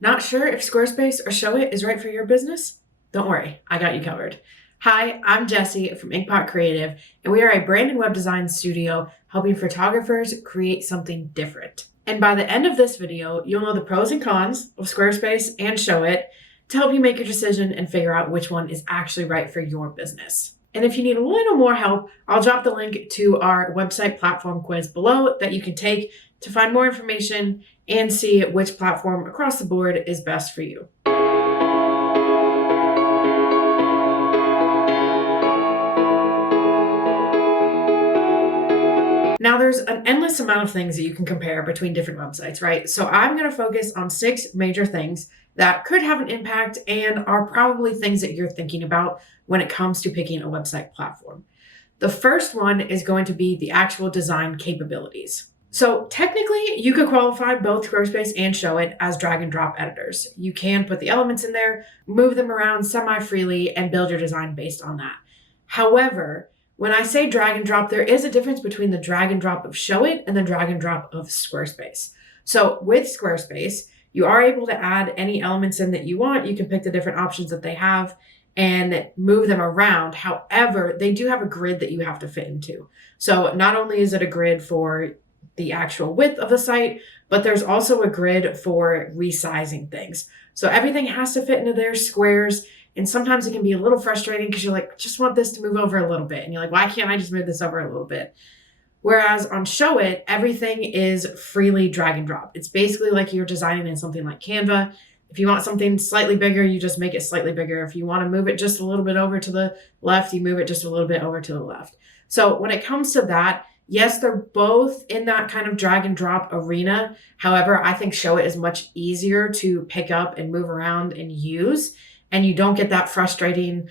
Not sure if Squarespace or Showit is right for your business? Don't worry, I got you covered. Hi, I'm Jessie from Inkpot Creative, and we are a brand and web design studio helping photographers create something different. And by the end of this video, you'll know the pros and cons of Squarespace and Showit to help you make your decision and figure out which one is actually right for your business. And if you need a little more help, I'll drop the link to our website platform quiz below that you can take to find more information and see which platform across the board is best for you. Now, there's an endless amount of things that you can compare between different websites, right? So I'm going to focus on 6 major things that could have an impact and are probably things that you're thinking about when it comes to picking a website platform. The first one is going to be the actual design capabilities. So technically, you could qualify both Squarespace and Showit as drag and drop editors. You can put the elements in there, move them around semi-freely, and build your design based on that. However, when I say drag and drop, there is a difference between the drag and drop of Showit and the drag and drop of Squarespace. So with Squarespace, you are able to add any elements in that you want. You can pick the different options that they have and move them around. However, they do have a grid that you have to fit into. So not only is it a grid for the actual width of the site, but there's also a grid for resizing things. So everything has to fit into their squares. And sometimes it can be a little frustrating because you're like, just want this to move over a little bit. And you're like, why can't I just move this over a little bit? Whereas on Showit, everything is freely drag and drop. It's basically like you're designing in something like Canva. If you want something slightly bigger, you just make it slightly bigger. If you want to move it just a little bit over to the left, you move it just a little bit over to the left. So when it comes to that, yes, they're both in that kind of drag and drop arena. However, I think Showit is much easier to pick up and move around and use. And you don't get that frustrating,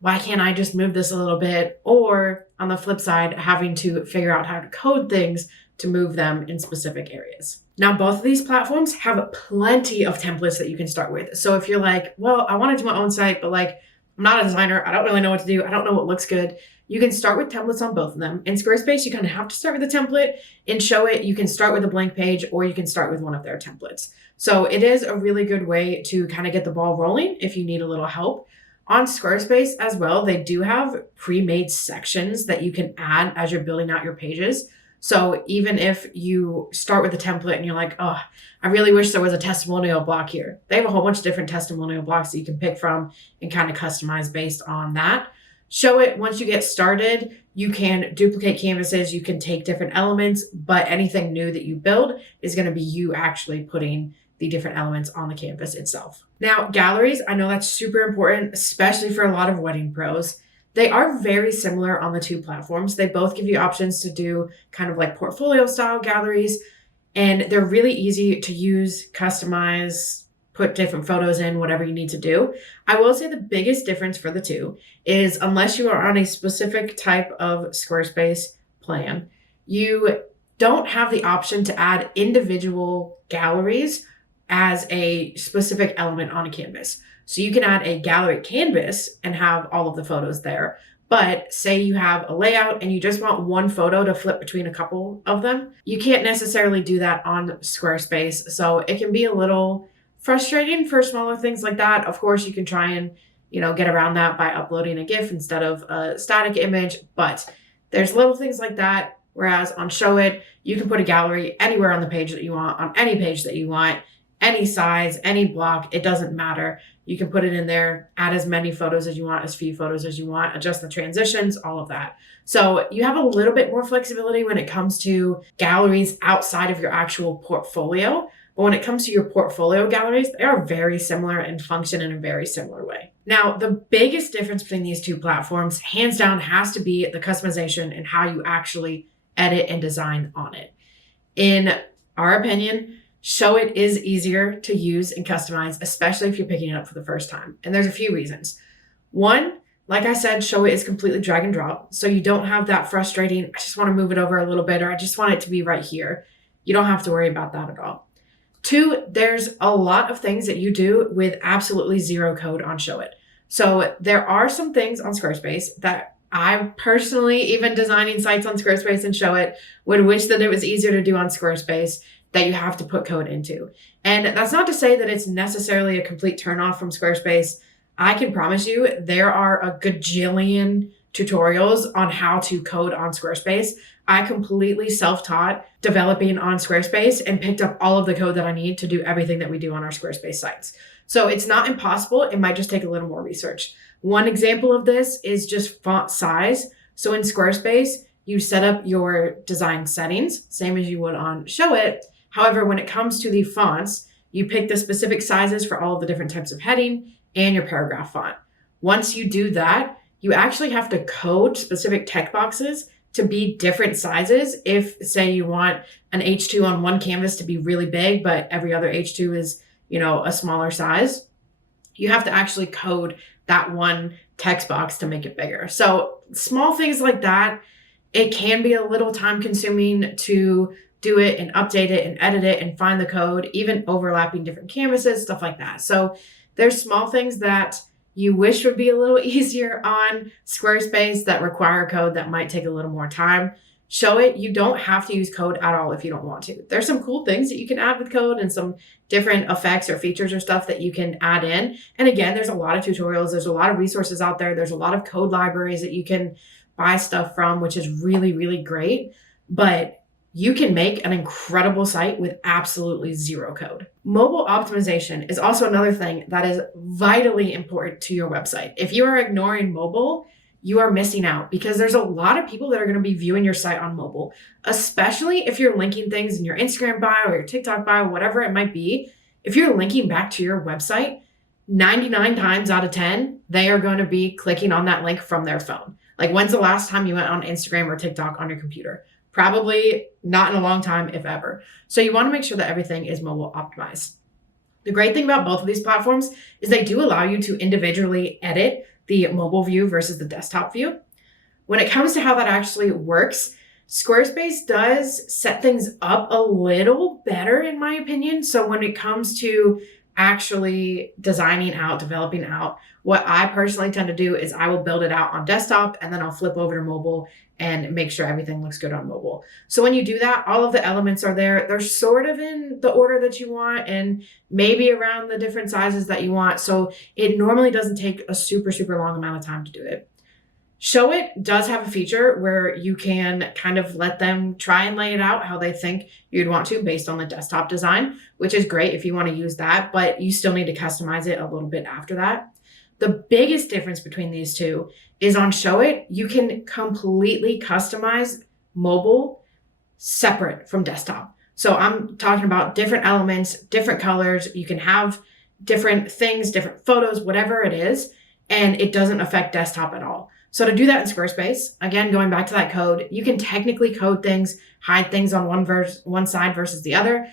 why can't I just move this a little bit? Or on the flip side, having to figure out how to code things to move them in specific areas. Now, both of these platforms have plenty of templates that you can start with. So if you're like, well, I want to do my own site, but like, I'm not a designer. I don't really know what to do. I don't know what looks good. You can start with templates on both of them. In Squarespace, you kind of have to start with a template. In Showit, you can start with a blank page or you can start with one of their templates. So it is a really good way to kind of get the ball rolling if you need a little help. On Squarespace as well, they do have pre-made sections that you can add as you're building out your pages. So even if you start with a template and you're like, oh, I really wish there was a testimonial block here. They have a whole bunch of different testimonial blocks that you can pick from and kind of customize based on that. Showit, once you get started, you can duplicate canvases, you can take different elements, but anything new that you build is going to be you actually putting the different elements on the canvas itself. Now, galleries, I know that's super important, especially for a lot of wedding pros. They are very similar on the two platforms. They both give you options to do kind of like portfolio style galleries, and they're really easy to use, customize, put different photos in, whatever you need to do. I will say the biggest difference for the two is unless you are on a specific type of Squarespace plan, you don't have the option to add individual galleries as a specific element on a canvas. So you can add a gallery canvas and have all of the photos there. But say you have a layout and you just want one photo to flip between a couple of them, you can't necessarily do that on Squarespace. So it can be a little frustrating for smaller things like that. Of course, you can try and, get around that by uploading a GIF instead of a static image, but there's little things like that. Whereas on Showit, you can put a gallery anywhere on the page that you want, on any page that you want, any size, any block, it doesn't matter. You can put it in there, add as many photos as you want, as few photos as you want, adjust the transitions, all of that. So you have a little bit more flexibility when it comes to galleries outside of your actual portfolio. But when it comes to your portfolio galleries, they are very similar and function in a very similar way. Now, the biggest difference between these two platforms, hands down, has to be the customization and how you actually edit and design on it. In our opinion, Showit is easier to use and customize, especially if you're picking it up for the first time. And there's a few reasons. One, like I said, Showit is completely drag and drop. So you don't have that frustrating, I just want to move it over a little bit, or I just want it to be right here. You don't have to worry about that at all. 2, there's a lot of things that you do with absolutely zero code on Showit. So there are some things on Squarespace that I personally, even designing sites on Squarespace and Showit, would wish that it was easier to do on Squarespace. that you have to put code into. And that's not to say that it's necessarily a complete turnoff from Squarespace. I can promise you there are a gajillion tutorials on how to code on Squarespace. I completely self-taught developing on Squarespace and picked up all of the code that I need to do everything that we do on our Squarespace sites. So it's not impossible. It might just take a little more research. One example of this is just font size. So in Squarespace, you set up your design settings, same as you would on Showit. However, when it comes to the fonts, you pick the specific sizes for all of the different types of heading and your paragraph font. Once you do that, you actually have to code specific text boxes to be different sizes. If, say, you want an H2 on one canvas to be really big, but every other H2 is, a smaller size, you have to actually code that one text box to make it bigger. So small things like that, it can be a little time consuming to do it and update it and edit it and find the code, even overlapping different canvases, stuff like that. So there's small things that you wish would be a little easier on Squarespace that require code that might take a little more time. Showit, you don't have to use code at all if you don't want to. There's some cool things that you can add with code and some different effects or features or stuff that you can add in. And again, there's a lot of tutorials. There's a lot of resources out there. There's a lot of code libraries that you can buy stuff from, which is really, really great. But you can make an incredible site with absolutely zero code. Mobile optimization is also another thing that is vitally important to your website. If you are ignoring mobile, you are missing out because there's a lot of people that are going to be viewing your site on mobile, especially if you're linking things in your Instagram bio or your TikTok bio, whatever it might be. If you're linking back to your website, 99 times out of 10, they are going to be clicking on that link from their phone. Like, when's the last time you went on Instagram or TikTok on your computer? Probably not in a long time, if ever. So you want to make sure that everything is mobile optimized. The great thing about both of these platforms is they do allow you to individually edit the mobile view versus the desktop view. When it comes to how that actually works, Squarespace does set things up a little better, in my opinion. So when it comes to actually designing out, developing out, what I personally tend to do is I will build it out on desktop and then I'll flip over to mobile and make sure everything looks good on mobile. So when you do that, all of the elements are there. They're sort of in the order that you want and maybe around the different sizes that you want. So it normally doesn't take a super, super long amount of time to do it. Showit does have a feature where you can kind of let them try and lay it out how they think you'd want to based on the desktop design, which is great if you want to use that, but you still need to customize it a little bit after that. The biggest difference between these two is on Showit, you can completely customize mobile separate from desktop. So I'm talking about different elements, different colors. You can have different things, different photos, whatever it is, and it doesn't affect desktop at all. So to do that in Squarespace, again, going back to that code, you can technically code things, hide things on one side versus the other.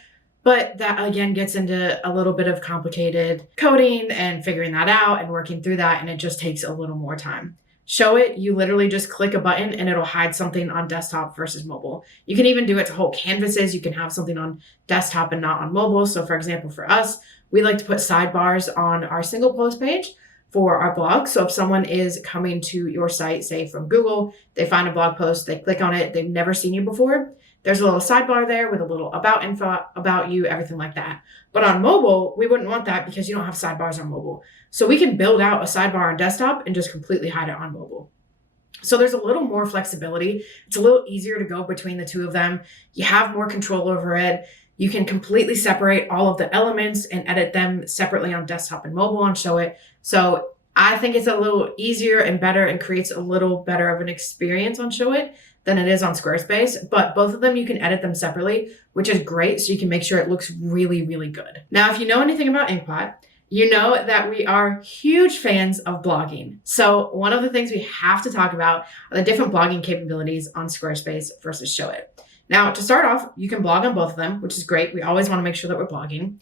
But that, again, gets into a little bit of complicated coding and figuring that out and working through that. And it just takes a little more time. Showit, you literally just click a button and it'll hide something on desktop versus mobile. You can even do it to whole canvases. You can have something on desktop and not on mobile. So for example, for us, we like to put sidebars on our single post page for our blog. So if someone is coming to your site, say from Google, they find a blog post, they click on it, they've never seen you before, there's a little sidebar there with a little about info, about you, everything like that. But on mobile, we wouldn't want that because you don't have sidebars on mobile. So we can build out a sidebar on desktop and just completely hide it on mobile. So there's a little more flexibility. It's a little easier to go between the two of them. You have more control over it. You can completely separate all of the elements and edit them separately on desktop and mobile and Showit. So I think it's a little easier and better and creates a little better of an experience on Showit than it is on Squarespace, but both of them, you can edit them separately, which is great. So you can make sure it looks really, really good. Now, if you know anything about Inkpot, you know that we are huge fans of blogging. So one of the things we have to talk about are the different blogging capabilities on Squarespace versus Showit. Now, to start off, you can blog on both of them, which is great. We always want to make sure that we're blogging.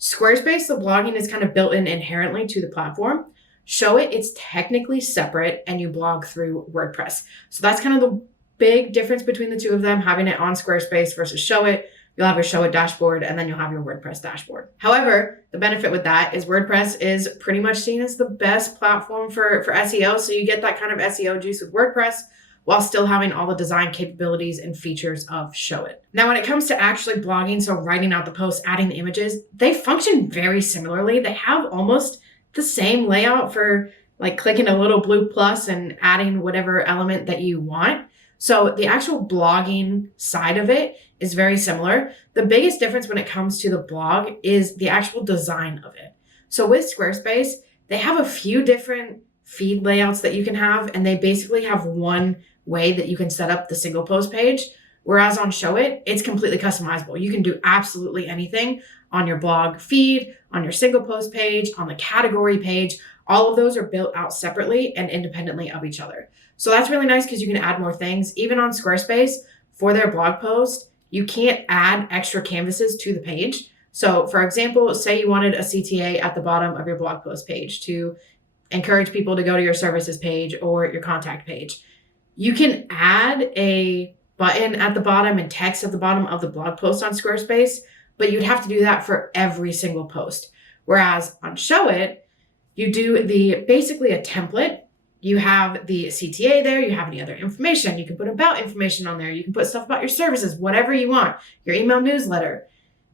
Squarespace, the blogging is kind of built in inherently to the platform. Showit, it's technically separate and you blog through WordPress. So that's kind of the big difference between the two of them, having it on Squarespace versus Showit. You'll have your Showit dashboard and then you'll have your WordPress dashboard. However, the benefit with that is WordPress is pretty much seen as the best platform for SEO. So you get that kind of SEO juice with WordPress, while still having all the design capabilities and features of Showit. Now, when it comes to actually blogging, so writing out the posts, adding the images, they function very similarly. They have almost the same layout for like clicking a little blue plus and adding whatever element that you want. So the actual blogging side of it is very similar. The biggest difference when it comes to the blog is the actual design of it. So with Squarespace, they have a few different feed layouts that you can have, and they basically have one way that you can set up the single post page. Whereas on Showit, it's completely customizable. You can do absolutely anything on your blog feed, on your single post page, on the category page. All of those are built out separately and independently of each other. So that's really nice because you can add more things. Even on Squarespace, for their blog post, you can't add extra canvases to the page. So for example, say you wanted a CTA at the bottom of your blog post page to encourage people to go to your services page or your contact page. You can add a button at the bottom and text at the bottom of the blog post on Squarespace, but you'd have to do that for every single post. Whereas on Showit, you do basically a template. You have the CTA there, you have any other information. You can put about information on there. You can put stuff about your services, whatever you want, your email newsletter.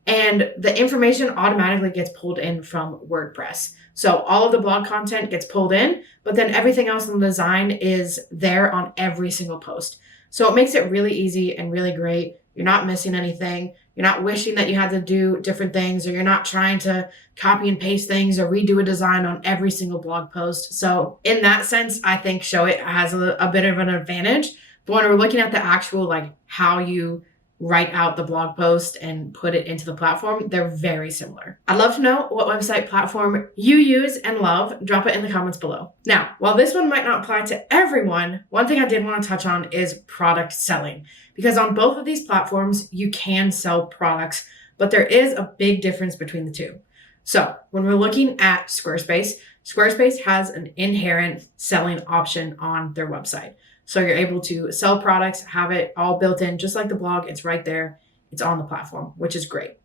And the information automatically gets pulled in from WordPress. So all of the blog content gets pulled in, but then everything else in the design is there on every single post. So it makes it really easy and really great. You're not missing anything. You're not wishing that you had to do different things, or you're not trying to copy and paste things or redo a design on every single blog post. So in that sense, I think Showit has a bit of an advantage. But when we're looking at the actual, like how you write out the blog post and put it into the platform, they're very similar. I'd love to know what website platform you use and love. Drop it in the comments below. Now, while this one might not apply to everyone, one thing I did want to touch on is product selling. Because on both of these platforms, you can sell products, but there is a big difference between the two. So when we're looking at Squarespace, Squarespace has an inherent selling option on their website. So you're able to sell products, have it all built in, just like the blog. It's right there. It's on the platform, which is great.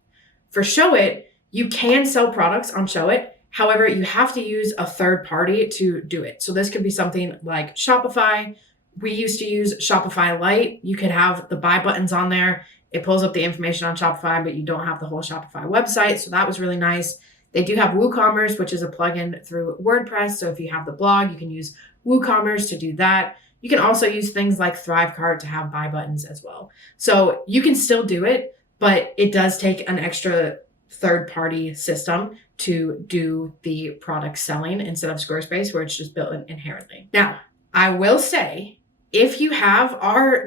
For Showit, you can sell products on Showit. However, you have to use a third party to do it. So this could be something like Shopify. We used to use Shopify Lite. You could have the buy buttons on there. It pulls up the information on Shopify, but you don't have the whole Shopify website. So that was really nice. They do have WooCommerce, which is a plugin through WordPress. So if you have the blog, you can use WooCommerce to do that. You can also use things like Thrivecart to have buy buttons as well. So you can still do it, but it does take an extra third-party system to do the product selling instead of Squarespace, where it's just built in inherently. Now, I will say, if you have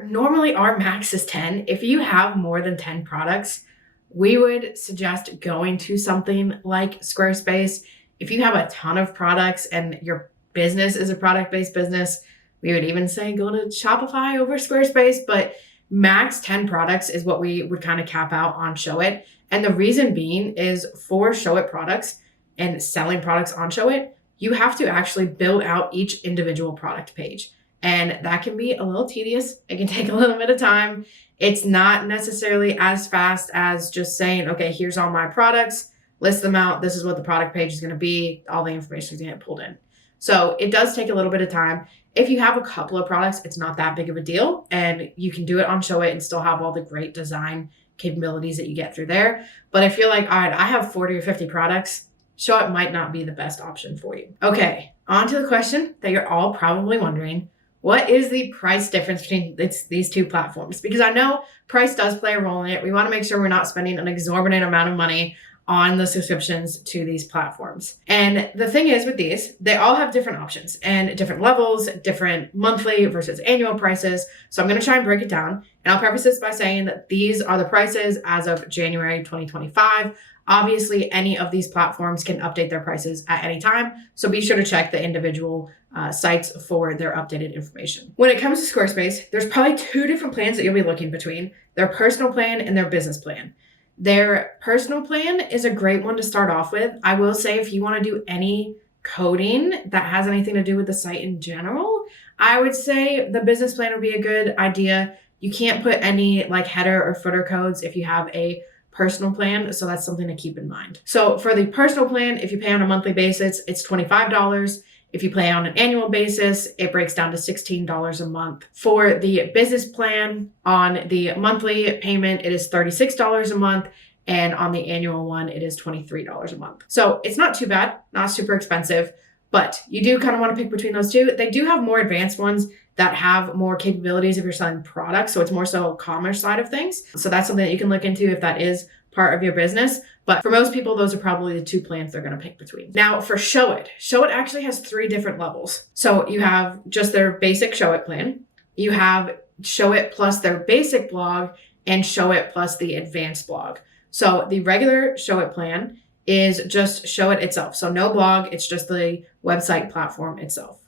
normally our max is 10. If you have more than 10 products, we would suggest going to something like Squarespace. If you have a ton of products and your business is a product-based business, we would even say go to Shopify over Squarespace, but max 10 products is what we would kind of cap out on Showit. And the reason being is for Showit products and selling products on Showit, you have to actually build out each individual product page. And that can be a little tedious. It can take a little bit of time. It's not necessarily as fast as just saying, okay, here's all my products, list them out. This is what the product page is going to be. All the information is going to get pulled in. So it does take a little bit of time. If you have a couple of products, it's not that big of a deal, and you can do it on Showit and still have all the great design capabilities that you get through there. But if you're like, all right, I have 40 or 50 products, Showit might not be the best option for you. Okay, on to the question that you're all probably wondering. What is the price difference between these two platforms? Because I know price does play a role in it. We want to make sure we're not spending an exorbitant amount of money on the subscriptions to these platforms. And the thing is with these, they all have different options and different levels, different monthly versus annual prices. So I'm going to try and break it down. And I'll preface this by saying that these are the prices as of January 2025. Obviously, any of these platforms can update their prices at any time. So be sure to check the individual sites for their updated information. When it comes to Squarespace, there's probably two different plans that you'll be looking between: their personal plan and their business plan. Their personal plan is a great one to start off with. I will say, if you want to do any coding that has anything to do with the site in general, I would say the business plan would be a good idea. You can't put any like header or footer codes if you have a personal plan, so that's something to keep in mind. So for the personal plan, if you pay on a monthly basis, it's $25. If you pay on an annual basis, it breaks down to $16 a month. For the business plan, on the monthly payment, it is $36 a month. And on the annual one, it is $23 a month. So it's not too bad, not super expensive, but you do kind of want to pick between those two. They do have more advanced ones that have more capabilities if you're selling products. So it's more so commerce side of things. So that's something that you can look into if that is part of your business. But for most people, those are probably the two plans they're going to pick between. Now for Showit actually has 3 different levels. So you have just their basic Showit plan. You have Showit plus their basic blog and Showit plus the advanced blog. So the regular Showit plan is just Showit itself. So no blog, it's just the website platform itself.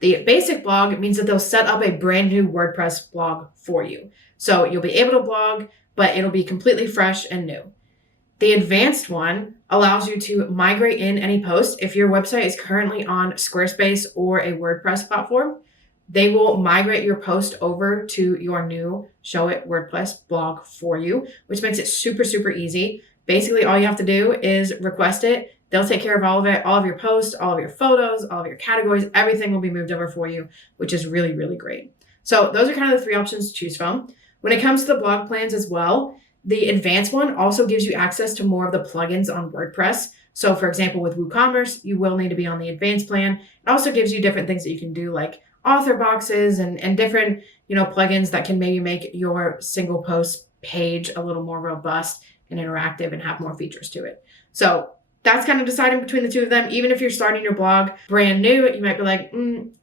The basic blog means that they'll set up a brand new WordPress blog for you. So you'll be able to blog, but it'll be completely fresh and new. The advanced one allows you to migrate in any post. If your website is currently on Squarespace or a WordPress platform, they will migrate your post over to your new Showit WordPress blog for you, which makes it super, super easy. Basically, all you have to do is request it. They'll take care of all of it, all of your posts, all of your photos, all of your categories, everything will be moved over for you, which is really, really great. So those are kind of the 3 options to choose from. When it comes to the blog plans as well, the advanced one also gives you access to more of the plugins on WordPress. So for example, with WooCommerce, you will need to be on the advanced plan. It also gives you different things that you can do like author boxes and different, plugins that can maybe make your single post page a little more robust and interactive and have more features to it. So that's kind of deciding between the two of them. Even if you're starting your blog brand new, you might be like,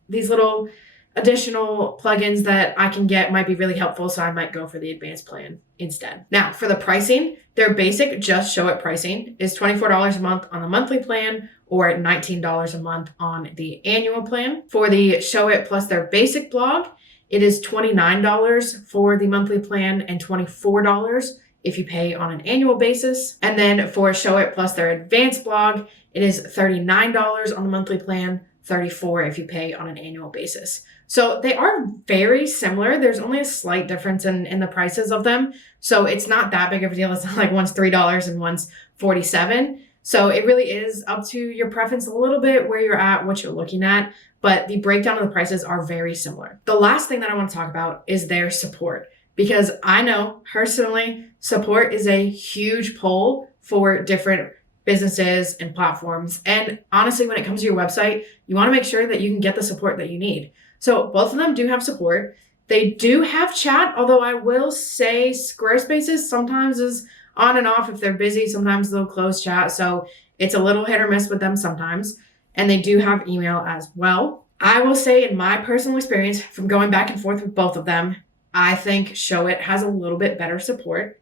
these little additional plugins that I can get might be really helpful, so I might go for the advanced plan instead. Now, for the pricing, their basic just Showit pricing is $24 a month on the monthly plan or $19 a month on the annual plan. For the Showit plus their basic blog, it is $29 for the monthly plan and $24 if you pay on an annual basis. And then for Showit plus their advanced blog, it is $39 on the monthly plan, $34 if you pay on an annual basis. So they are very similar. There's only a slight difference in the prices of them. So it's not that big of a deal. It's not like one's $3 and one's $47. So it really is up to your preference a little bit where you're at, what you're looking at. But the breakdown of the prices are very similar. The last thing that I want to talk about is their support, because I know personally support is a huge pull for different businesses and platforms. And honestly, when it comes to your website, you want to make sure that you can get the support that you need. So both of them do have support. They do have chat, although I will say Squarespace sometimes is on and off. If they're busy, sometimes they'll close chat. So it's a little hit or miss with them sometimes. And they do have email as well. I will say in my personal experience from going back and forth with both of them, I think Showit has a little bit better support.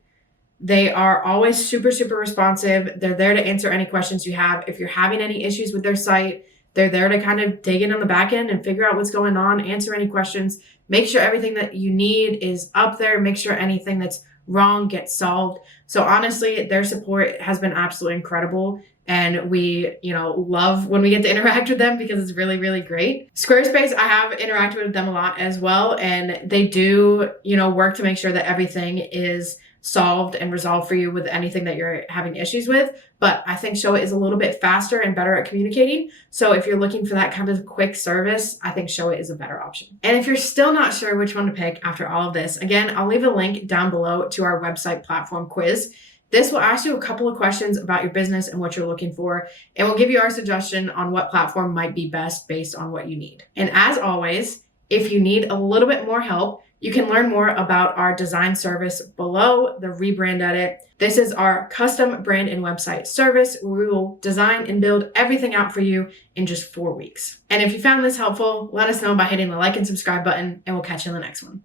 They are always super, super responsive. They're there to answer any questions you have. If you're having any issues with their site, they're there to kind of dig in on the back end and figure out what's going on, answer any questions, make sure everything that you need is up there, make sure anything that's wrong gets solved. So honestly, their support has been absolutely incredible. And we, love when we get to interact with them because it's really, really great. Squarespace, I have interacted with them a lot as well. And they do, work to make sure that everything is solved and resolved for you with anything that you're having issues with. But I think Showit is a little bit faster and better at communicating. So if you're looking for that kind of quick service, I think Showit is a better option. And if you're still not sure which one to pick after all of this, again, I'll leave a link down below to our website platform quiz. This will ask you a couple of questions about your business and what you're looking for, and we'll give you our suggestion on what platform might be best based on what you need. And as always, if you need a little bit more help, you can learn more about our design service below, the Rebrand Edit. This is our custom brand and website service where we will design and build everything out for you in just 4 weeks. And if you found this helpful, let us know by hitting the like and subscribe button, and we'll catch you in the next one.